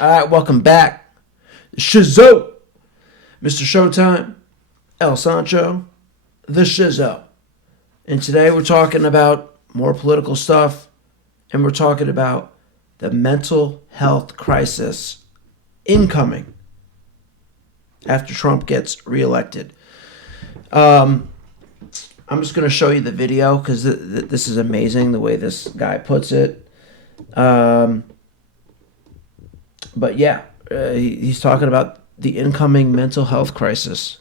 All right, welcome back. Shizow, Mr. Showtime, El Sancho, the Shizow. And today we're talking about more political stuff, and we're talking about the mental health crisis incoming after Trump gets reelected. I'm just going to show you the video because this is amazing the way this guy puts it. But yeah, he's talking about the incoming mental health crisis,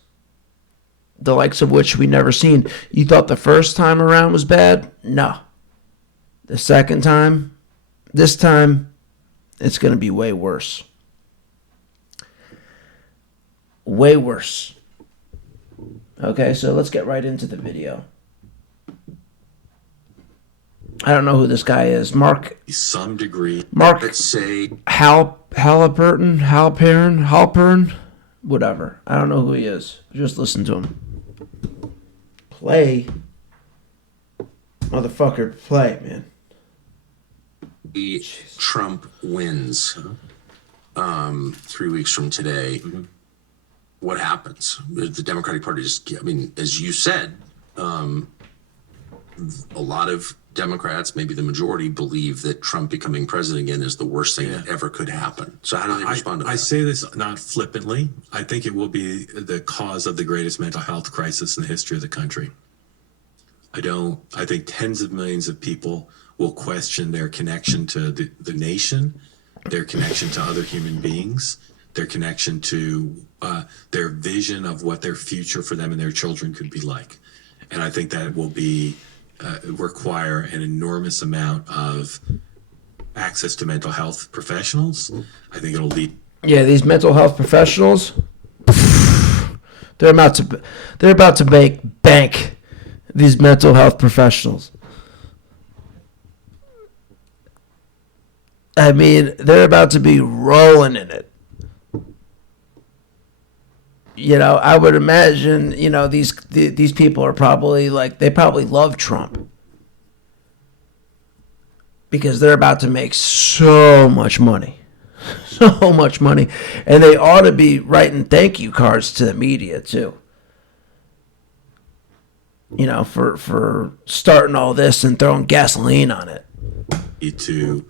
the likes of which we never seen. You thought the first time around was bad? No. The second time, this time, it's going to be way worse. Way worse. Okay, so let's get right into the video. I don't know who this guy is. Mark. Some degree. Mark. Let's say Halpern, whatever. I don't know who he is. Just listen to him. Play. Motherfucker, play, man. Trump wins 3 weeks from today. Mm-hmm. What happens? The Democratic Party just, I mean, as you said, a lot of Democrats, maybe the majority, believe that Trump becoming president again is the worst thing that ever could happen. So how do they respond to that? I say this not flippantly. I think it will be the cause of the greatest mental health crisis in the history of the country. I think tens of millions of people will question their connection to the nation, their connection to other human beings, their connection to their vision of what their future for them and their children could be like. And I think that will be require an enormous amount of access to mental health professionals. I think it'll lead. Yeah, these mental health professionals, they're about to make bank. These mental health professionals. I mean, they're about to be rolling in it. You know, I would imagine, you know, these people are probably like, they probably love Trump. Because they're about to make so much money. So much money. And they ought to be writing thank you cards to the media, too. You know, for starting all this and throwing gasoline on it. To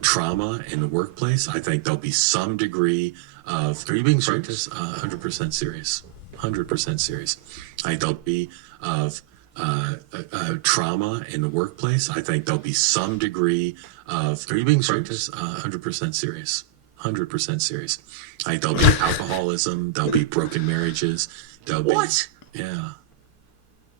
trauma in the workplace. I think there'll be some degree of. Are you being serious? 100% serious. 100% serious. I think there'll be of trauma in the workplace. I think there'll be some degree of. Are you being serious? 100% serious. 100% serious. I think there'll be alcoholism. There'll be broken marriages. There'll be. What? Yeah.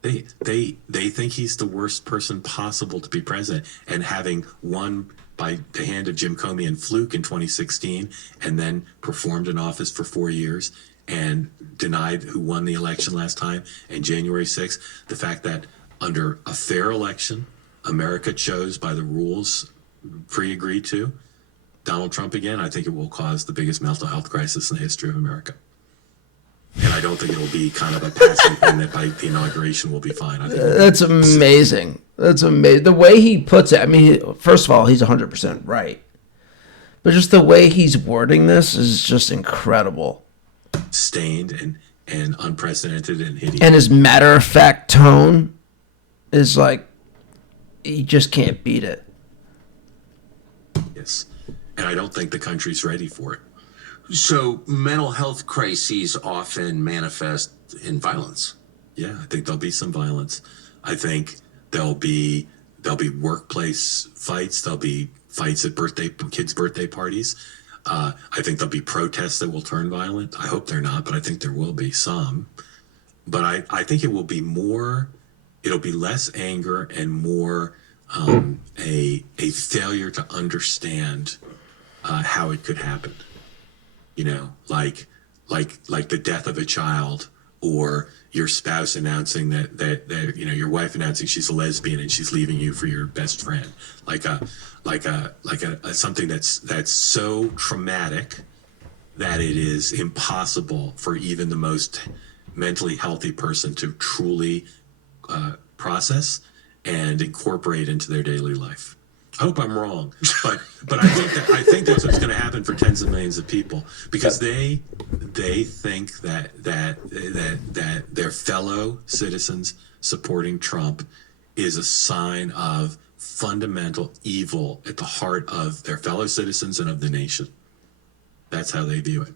They think he's the worst person possible to be president, and having won by the hand of Jim Comey and Fluke in 2016, and then performed in office for 4 years and denied who won the election last time, and January 6th, the fact that under a fair election, America chose by the rules pre-agreed to Donald Trump again, I think it will cause the biggest mental health crisis in the history of America. And I don't think it'll be kind of a passing thing that by the inauguration will be fine. I think that's amazing. That's amazing. The way he puts it, I mean, first of all, he's 100% right. But just the way he's wording this is just incredible. Sustained and unprecedented and hideous. And his matter-of-fact tone is like, you just can't beat it. Yes. And I don't think the country's ready for it. So mental health crises often manifest in violence. Yeah, I think there'll be some violence. I think there'll be workplace fights. There'll be fights at kids' birthday parties. I think there'll be protests that will turn violent. I hope they're not, but I think there will be some. But I think it will be more. It'll be less anger and more a failure to understand how it could happen. You know, like the death of a child, or your spouse announcing that you know, your wife announcing she's a lesbian and she's leaving you for your best friend, like a something that's so traumatic that it is impossible for even the most mentally healthy person to truly process and incorporate into their daily life. I hope I'm wrong, but I think that's what's going to happen. millions of people because they think that their fellow citizens supporting Trump is a sign of fundamental evil at the heart of their fellow citizens and of the nation. That's how they view it.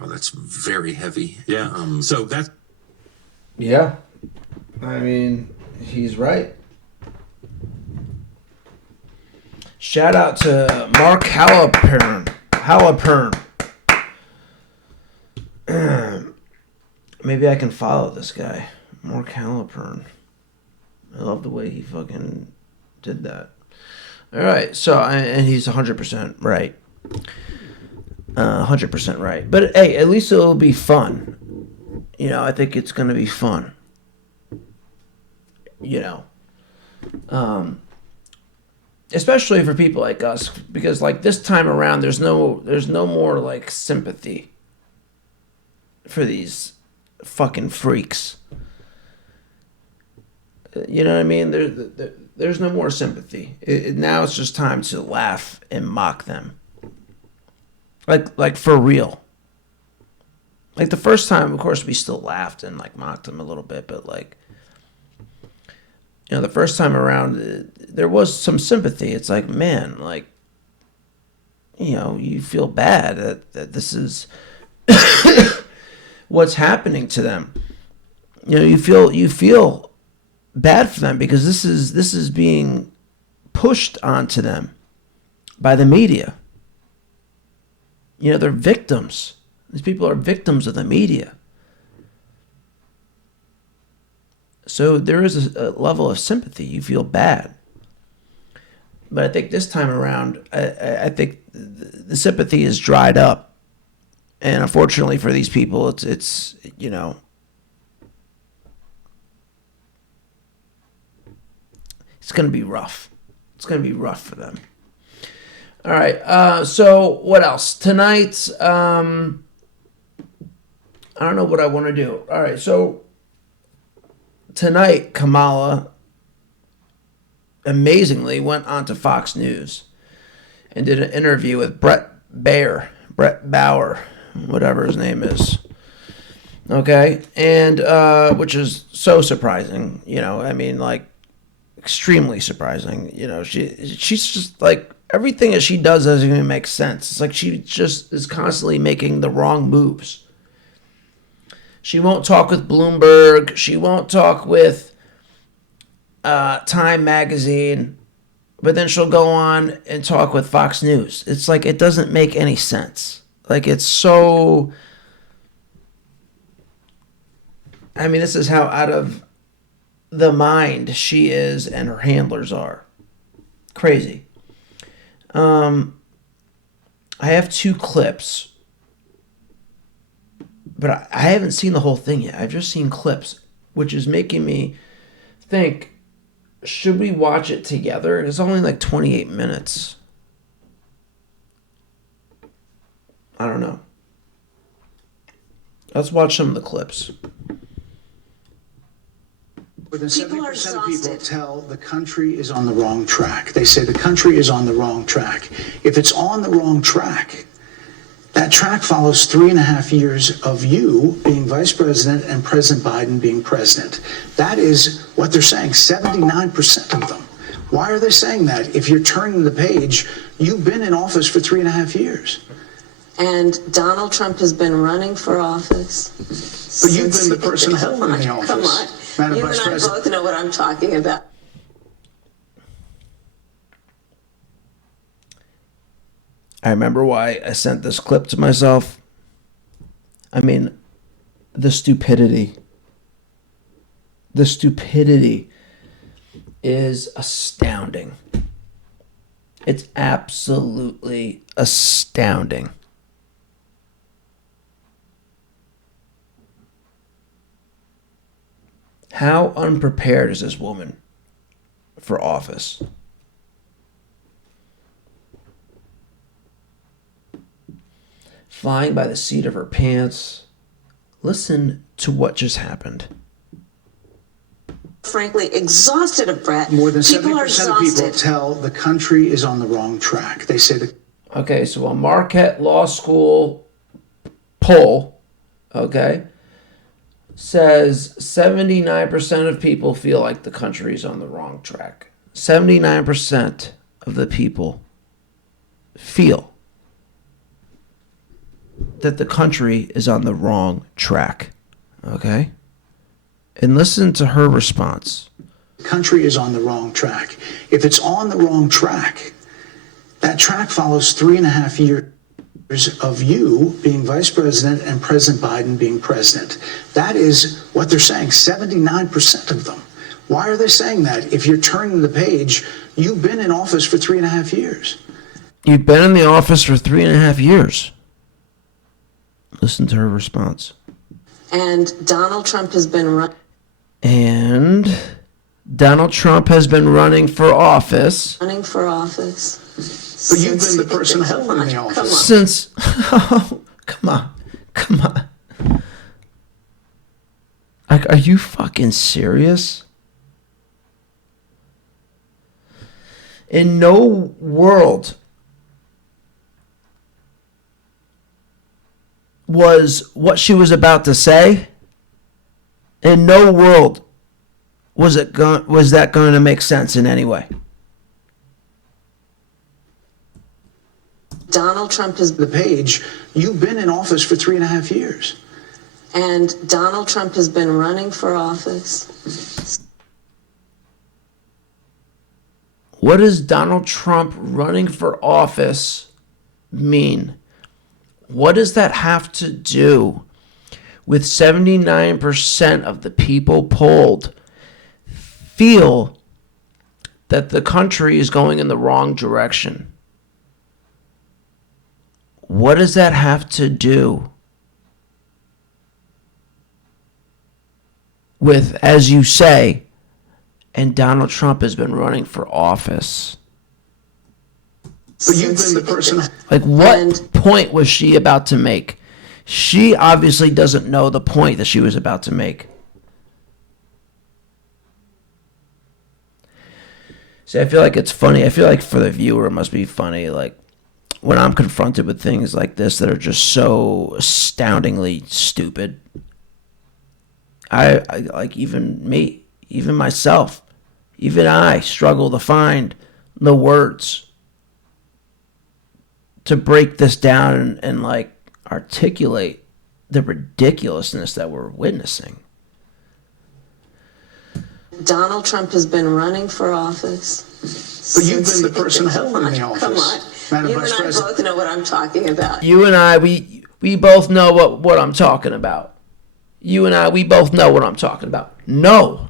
Well, that's very heavy. Yeah. So that's. Yeah. I mean, he's right. Shout out to Mark Halpern. Maybe I can follow this guy. Mark Halpern. I love the way he fucking did that. All right, so and he's 100% right. 100% right. But hey, at least it'll be fun. You know, I think it's gonna be fun. You know, especially for people like us, because like this time around, there's no more like sympathy for these fucking freaks. You know what I mean? There's no more sympathy. Now it's just time to laugh and mock them. Like for real. Like the first time, of course, we still laughed and like mocked them a little bit, but like, you know, the first time around, there was some sympathy. It's like, man, like, you know, you feel bad that this is what's happening to them. You know, you feel bad for them because this is being pushed onto them by the media. You know, they're victims. These people are victims of the media. So there is a level of sympathy. You feel bad. But I think this time around, I think the sympathy is dried up. And unfortunately for these people, it's you know, it's going to be rough. It's going to be rough for them. All right. So what else? Tonight, I don't know what I want to do. All right. So tonight, Kamala amazingly went on to Fox News and did an interview with Brett Bauer, whatever his name is. Okay. And, which is so surprising, you know, I mean, like, extremely surprising. You know, she's just like, everything that she does doesn't even make sense. It's like she just is constantly making the wrong moves. She won't talk with Bloomberg. She won't talk with Time Magazine. But then she'll go on and talk with Fox News. It's like it doesn't make any sense. Like it's so... I mean, this is how out of the mind she is and her handlers are. Crazy. I have 2 clips, but I haven't seen the whole thing yet. I've just seen clips, which is making me think, should we watch it together? It's only like 28 minutes. I don't know. Let's watch some of the clips. More than 70% of people tell the country is on the wrong track. They say the country is on the wrong track. If it's on the wrong track, that track follows 3.5 years of you being vice president and President Biden being president. That is what they're saying, 79% of them. Why are they saying that? If you're turning the page, you've been in office for 3.5 years. And Donald Trump has been running for office. But you've been the person holding the office. Come on. Madam You Vice and I President. both know what I'm talking about. I remember why I sent this clip to myself. I mean, the stupidity. The stupidity is astounding. It's absolutely astounding. How unprepared is this woman for office? Flying by the seat of her pants. Listen to what just happened. Frankly, exhausted of Brett. More than People are 70% of people exhausted. tell the country is on the wrong track. They say that Okay, so a Marquette Law School poll, okay, says 79% of people feel like the country is on the wrong track. 79% of the people feel that the country is on the wrong track. Okay? And listen to her response. The country is on the wrong track. If it's on the wrong track, that track follows 3.5 years of you being vice president and President Biden being president. That is what they're saying, 79% of them. Why are they saying that? If you're turning the page, you've been in office for 3.5 years. You've been in the office for 3.5 years. Listen to her response. And Donald Trump has been running. And Donald Trump has been running for office. Running for office. But you've been the person holding the office. Since, oh, come on. Are you fucking serious? In no world was what she was about to say, in no world was that going to make sense in any way. Donald Trump has The page, you've been in office for 3.5 years. and Donald Trump has been running for office. What does Donald Trump running for office mean? What does that have to do with 79% of the people polled feel that the country is going in the wrong direction? What does that have to do with, as you say, and Donald Trump has been running for office? But you've been the person. Like, what And- point was she about to make? She obviously doesn't know the point that she was about to make. See, I feel like it's funny. I feel like for the viewer, it must be funny. Like, when I'm confronted with things like this that are just so astoundingly stupid, I like, even me, even myself, even I struggle to find the words to break this down and like articulate the ridiculousness that we're witnessing. Donald Trump has been running for office. But you've been the person holding the Come office. on. Madam You Vice and I President. both know what I'm talking about. You and I, we both know what I'm talking about. You and I, we both know what I'm talking about. No.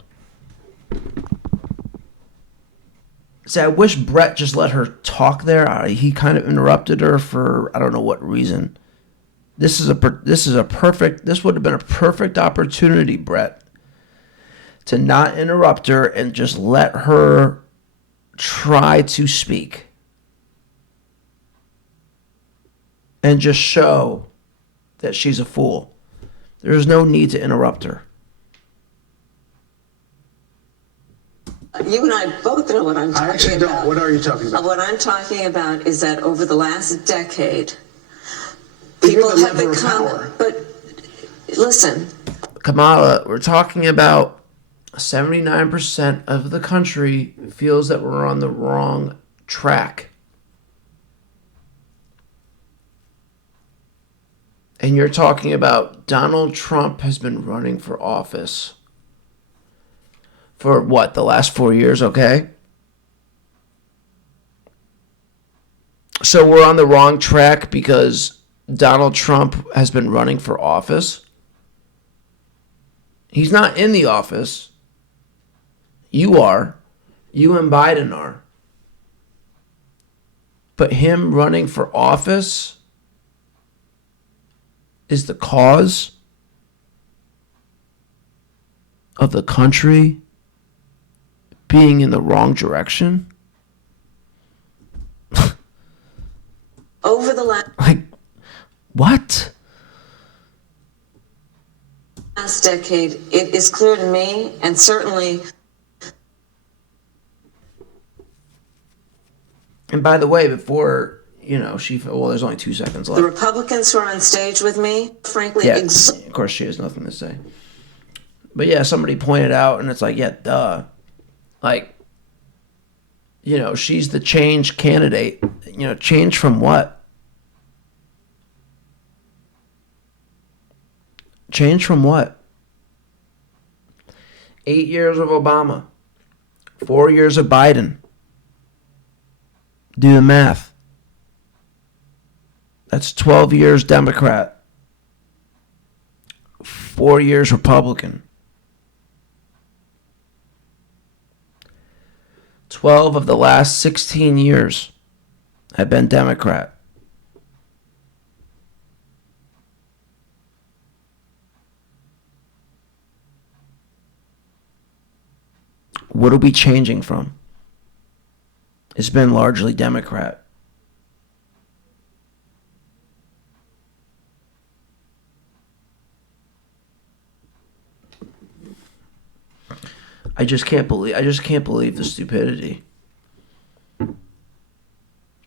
See, I wish Brett just let her talk there. He kind of interrupted her for I don't know what reason. This would have been a perfect opportunity, Brett, to not interrupt her and just let her try to speak. And just show that she's a fool. There's no need to interrupt her. You and I both know what I'm talking about. I actually don't. What are you talking about? What I'm talking about is that over the last decade, But you're people the have lever of become. power. But listen, Kamala, we're talking about 79% of the country feels that we're on the wrong track. And you're talking about Donald Trump has been running for office for what, the last 4 years, okay? So we're on the wrong track because Donald Trump has been running for office? He's not in the office. You are. You and Biden are. But him running for office is the cause of the country being in the wrong direction? over the Like, what? last decade, it is clear to me, and certainly. And by the way, before well, there's only 2 seconds The left. Republicans who are on stage with me, frankly, Yeah, of course she has nothing to say. But yeah, somebody pointed out, and it's like, yeah, duh. Like, she's the change candidate. Change from what? Change from what? 8 years of Obama. 4 years of Biden. Do the math. That's 12 years Democrat. 4 years Republican. 12 of the last 16 years have been Democrat. What are we changing from? It's been largely Democrat. I just can't believe the stupidity.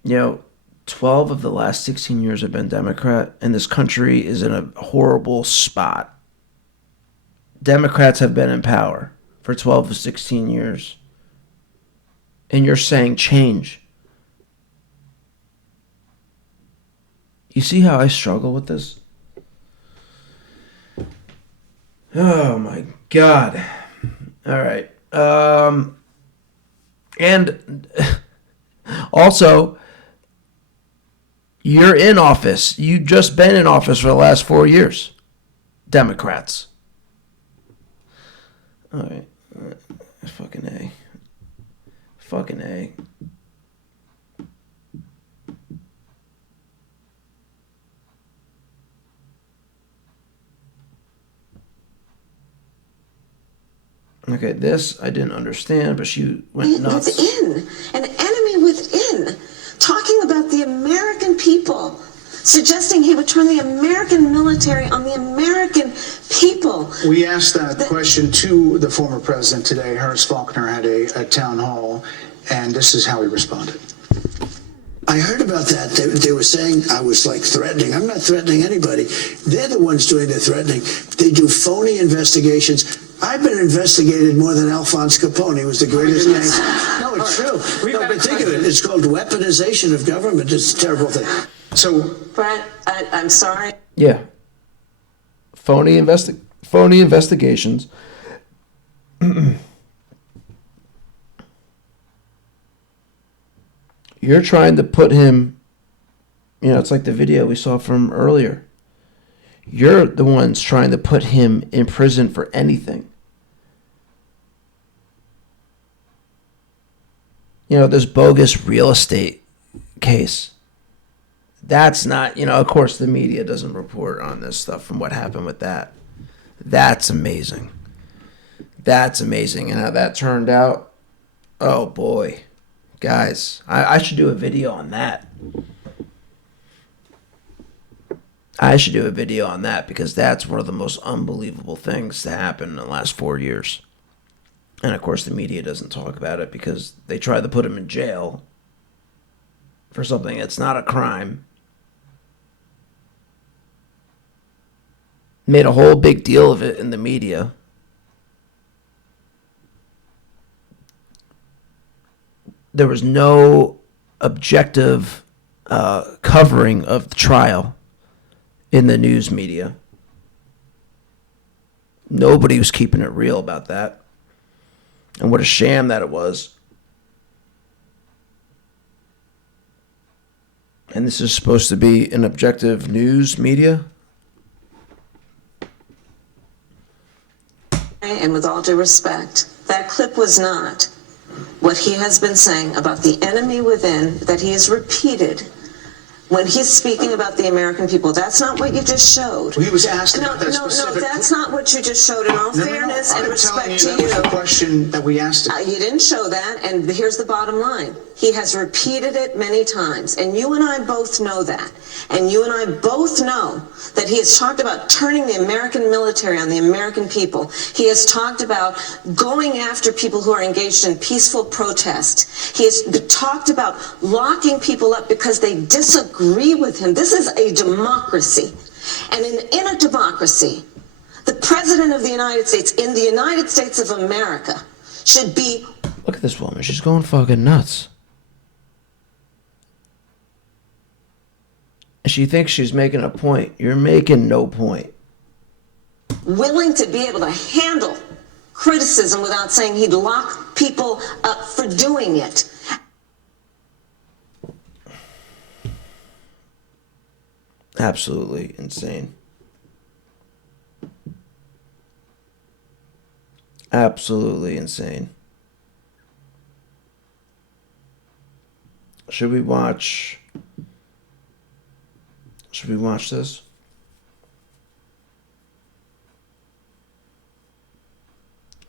12 of the last 16 years have been Democrat, and this country is in a horrible spot. Democrats have been in power for 12 to 16 years. And you're saying change. You see how I struggle with this? Oh my God. All right. And also, you're in office. You've just been in office for the last 4 years. Democrats. All right. Fucking A. Fucking A. Okay, this I didn't understand, but she went nuts. Within, an enemy within, talking about the American people, suggesting he would turn the American military on the American people. We asked that question to the former president today. Harris Faulkner had a town hall, and this is how he responded. I heard about that. They were saying I was like threatening. I'm not threatening anybody. They're the ones doing the threatening. They do phony investigations. I've been investigated more than Alphonse Capone. He was the greatest gangster. No, it's true. No, but think of it. It's called weaponization of government. It's a terrible thing. So, Brett, I'm sorry. Yeah. Phony investigations. You're trying to put him, it's like the video we saw from earlier. You're the ones trying to put him in prison for anything. This bogus real estate case. That's not, of course the media doesn't report on this stuff from what happened with that. That's amazing. That's amazing. And how that turned out, oh boy. Guys, I should do a video on that. I should do a video on that because that's one of the most unbelievable things to happen in the last 4 years. And of course the media doesn't talk about it because they tried to put him in jail for something that's not a crime. Made a whole big deal of it in the media. There was no objective covering of the trial in the news media. Nobody was keeping it real about that. And what a sham that it was. And this is supposed to be an objective news media? And with all due respect, that clip was not what he has been saying about the enemy within that he has repeated when he's speaking about the American people. That's not what you just showed. Well, he was asked No, about that no, specific. no, that's not what you just showed. In all fairness and respect to that was the question that we asked him. You didn't show that, and here's the bottom line. He has repeated it many times, and you and I both know that. And you and I both know that he has talked about turning the American military on the American people. He has talked about going after people who are engaged in peaceful protest. He has talked about locking people up because they disagree with him. This is a democracy. And in a democracy, the President of the United States, in the United States of America, should be... Look at this woman. She's going fucking nuts. She thinks she's making a point. You're making no point. willing to be able to handle criticism without saying he'd lock people up for doing it. Absolutely insane. Absolutely insane. Should we watch this?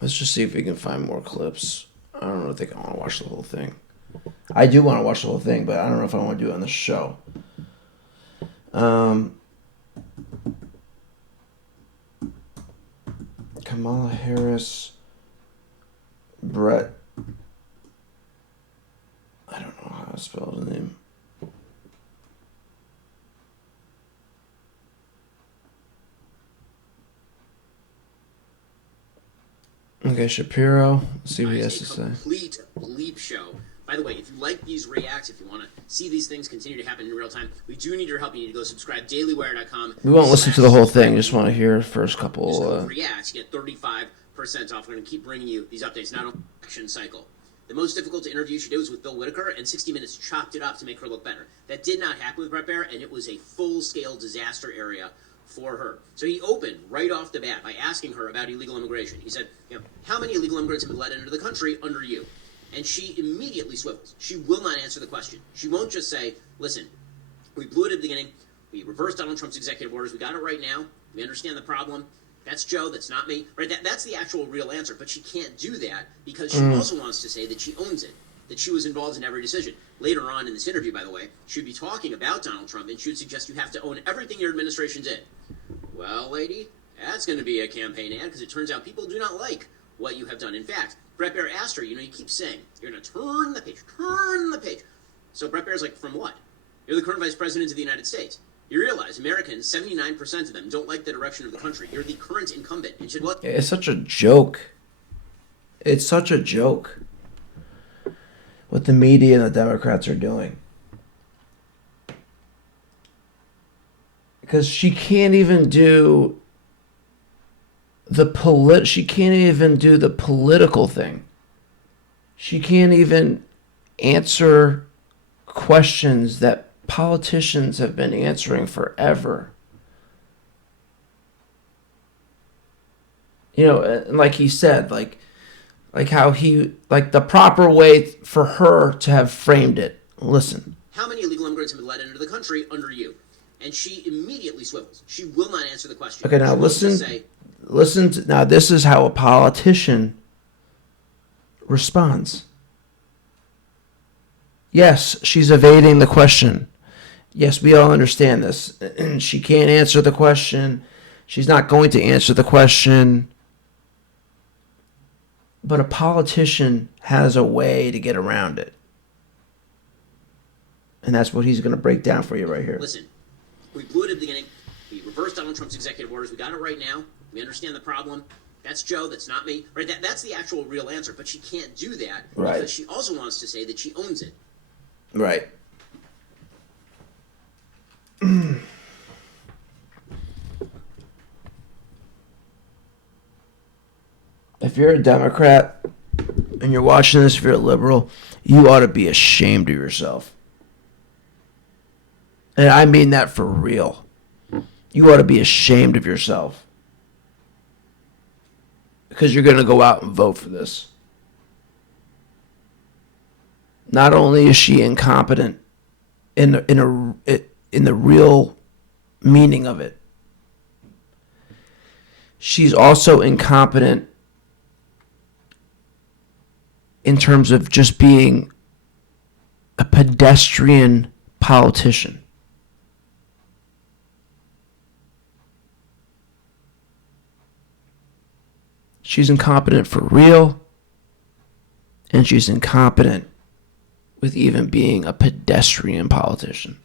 Let's just see if we can find more clips. I don't think I want to watch the whole thing. I do want to watch the whole thing, but I don't know if I want to do it on the show. Kamala Harris, Brett. I don't know how to spell his name. Okay, Shapiro. Let's see what he has to say. Complete bleep show. By the way, if you like these reacts, if you want to see these things continue to happen in real time, we do need your help. You need to go subscribe, dailywire.com. We won't listen to the whole thing. Just want to hear the first couple. Just reacts. You get 35% off. We're going to keep bringing you these updates, not on action cycle. The most difficult to interview she did was with Bill Whitaker, and 60 Minutes chopped it up to make her look better. That did not happen with Bret Baier, and it was a full-scale disaster area for her. So he opened right off the bat by asking her about illegal immigration. He said, how many illegal immigrants have been let into the country under you? And she immediately swivels. She will not answer the question. She won't just say, listen, we blew it at the beginning. We reversed Donald Trump's executive orders. We got it right now. We understand the problem. That's Joe. That's not me. Right? That's the actual real answer. But she can't do that because she also wants to say that she owns it, that she was involved in every decision. Later on in this interview, by the way, she would be talking about Donald Trump, and she would suggest you have to own everything your administration did. Well, lady, that's going to be a campaign ad because it turns out people do not like what you have done. In fact, Bret Baier asked her, you keep saying, you're going to turn the page. So Bret Baier's like, from what? You're the current vice president of the United States. You realize Americans, 79% of them, don't like the direction of the country. You're the current incumbent. And should what? It's such a joke. It's such a joke what the media and the Democrats are doing. Because she can't even do she can't even do the political thing. She can't even answer questions that politicians have been answering forever. Like he said, like how the proper way for her to have framed it. Listen. How many illegal immigrants have been let into the country under you? And she immediately swivels. She will not answer the question. Okay, now listen to, now this is how a politician responds. Yes, she's evading the question. Yes, we all understand this. She can't answer the question. She's not going to answer the question. But a politician has a way to get around it. And that's what he's going to break down for you right here. Listen, we blew it at the beginning. We reversed Donald Trump's executive orders. We got it right now. We understand the problem. That's Joe. That's not me. Right? That's the actual real answer. But she can't do that because she also wants to say that she owns it. Right. If you're a Democrat and you're watching this, if you're a liberal, you ought to be ashamed of yourself. And I mean that for real. You ought to be ashamed of yourself. Because you're going to go out and vote for this. Not only is she incompetent, in the real meaning of it. She's also incompetent in terms of just being a pedestrian politician. She's incompetent for real, and she's incompetent with even being a pedestrian politician.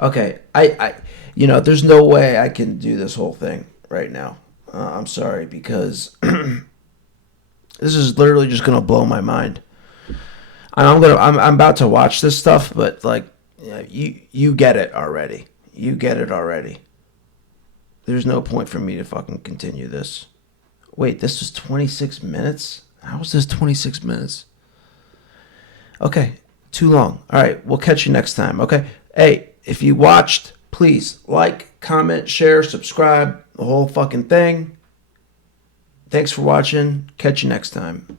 Okay, I there's no way I can do this whole thing right now. I'm sorry, because this is literally just gonna blow my mind. I'm about to watch this stuff, but like, you get it already. You get it already. There's no point for me to fucking continue this. Wait, this was 26 minutes? How was this 26 minutes? Okay, too long. All right, we'll catch you next time, okay? Hey, if you watched, please like, comment, share, subscribe, the whole fucking thing. Thanks for watching. Catch you next time.